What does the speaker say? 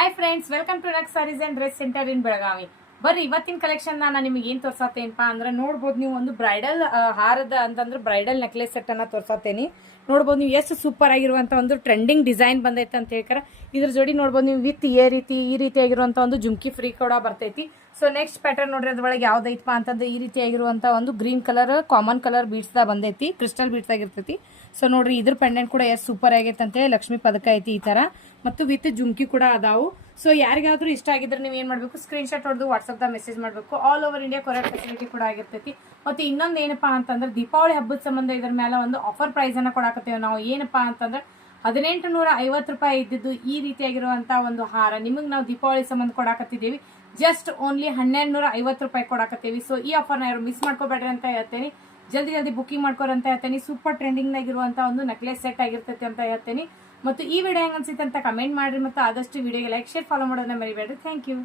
Hi friends, welcome to next sarees and dress centre in Belagavi. ಬರ್ರಿ ಇವತ್ತಿನ collection ನಾನು ನಿಮಗೆ ಏನ್ ತೋರ್ಸತ್ತೇನಪ್ಪ ಅಂದ್ರೆ ನೋಡ್ಬೋದು ನೀವು ಒಂದು ಬ್ರೈಡಲ್ ಹಾರದ ಅಂತಂದ್ರೆ ಬ್ರೈಡಲ್ ನೆಕ್ಲೆಸ್ ಸೆಟ್ ಅನ್ನ ತೋರ್ಸತ್ತೇನಿ. ನೋಡ್ಬೋದು ನೀವು ಎಷ್ಟು ಸೂಪರ್ ಆಗಿರುವಂತ ಒಂದು ಟ್ರೆಂಡಿಂಗ್ ಡಿಸೈನ್ ಬಂದೈತೆ ಅಂತ ಹೇಳ್ತಾರೆ. ಇದ್ರ ಜೋಡಿ ನೋಡ್ಬೋದು ನೀವು ವಿತ್ ಈ ರೀತಿಯಾಗಿರುವಂತ ಒಂದು ಜುಮ್ಕಿ ಫ್ರೀ ಕೂಡ ಬರ್ತೈತಿ. ಸೊ ನೆಕ್ಸ್ಟ್ ಪ್ಯಾಟರ್ನ್ ನೋಡ್ರಿ ಅದ್ರೊಳಗೆ ಯಾವ್ದೈತಪ್ಪ ಅಂತಂದ್ರೆ ಈ ರೀತಿಯಾಗಿರುವಂತ ಒಂದು green colour common colour beads ಬಂದೈತಿ, ಕ್ರಿಸ್ಟಲ್ ಬೀಡ್ಸ್ ಆಗಿರ್ತೈತಿ. ಸೊ ನೋಡ್ರಿ ಇದ್ರ ಪೆಂಡೆಂಟ್ ಕೂಡ ಎಷ್ಟು ಸೂಪರ್ ಆಗೈತೆ ಅಂತ ಹೇಳಿ ಲಕ್ಷ್ಮಿ ಪದಕ ಐತಿ ಈ ತರ, ಮತ್ತು ವಿತ್ ಜುಮ್ಕಿ ಕೂಡ ಅದಾವು. ಸೊ ಯಾರಿಗಾದ್ರೂ ಇಷ್ಟ ಆಗಿದ್ರೆ ನೀವು ಏನ್ ಮಾಡ್ಬೇಕು, ಸ್ಕ್ರೀನ್ ಶಾಟ್ ಹೊಡೆದು ವಾಟ್ಸ್ಆಪ್ ಮೆಸೇಜ್ ಮಾಡಬೇಕು. All over India courier facility ಕೂಡ ಆಗಿರ್ತೈತಿ. ಮತ್ತೆ ಇನ್ನೊಂದು ಏನಪ್ಪಾ ಅಂತಂದ್ರೆ ದೀಪಾವಳಿ ಹಬ್ಬದ ಸಂಬಂಧ ಇದ್ರ ಮೇಲೆ ಒಂದು ಆಫರ್ ಪ್ರೈಸ್ ಅನ್ನ ಕೊಡಾಕತ್ತೇವೆ ನಾವು. ಏನಪ್ಪಾ ಅಂತಂದ್ರೆ 1850 ರೂಪಾಯಿ ಇದ್ದಿದ್ದು ಈ ರೀತಿಯಾಗಿರುವಂತಹ ಒಂದು ಹಾರ ನಿಮಗೆ ನಾವು ದೀಪಾವಳಿ ಸಂಬಂಧ ಕೊಡಾಕತ್ತಿದ್ದೀವಿ. ಜಸ್ಟ್ ಓನ್ಲಿ 1250 ರೂಪಾಯಿ ಕೊಡಾಕತ್ತೀವಿ. ಸೊ ಈ ಆಫರ್ನ ಯಾರು ಮಿಸ್ ಮಾಡ್ಕೋಬೇಡ್ರಿ ಅಂತ ಹೇಳ್ತೇನೆ. ಜಲ್ದಿ ಬುಕಿಂಗ್ ಮಾಡ್ಕೋರಿ ಅಂತ ಹೇಳ್ತೇನೆ. ಸೂಪರ್ ಟ್ರೆಂಡಿಂಗ್ ಆಗಿರುವಂತಹ ಒಂದು ನೆಕ್ಲೆಸ್ ಸೆಟ್ ಆಗಿರ್ತೈತಿ ಅಂತ ಹೇಳ್ತೇನೆ. ಮತ್ತು ಈ ವಿಡಿಯೋ ಹೆಂಗ್ ಅನ್ಸಿತ್ತು ಅಂತ ಕಮೆಂಟ್ ಮಾಡ್ರಿ, ಮತ್ತು ಆದಷ್ಟು ವಿಡಿಯೋಗೆ ಲೈಕ್, ಶೇರ್, ಫಾಲೋ ಮಾಡೋದನ್ನ ಮರಿಬೇಡ್ರಿ. Thank you.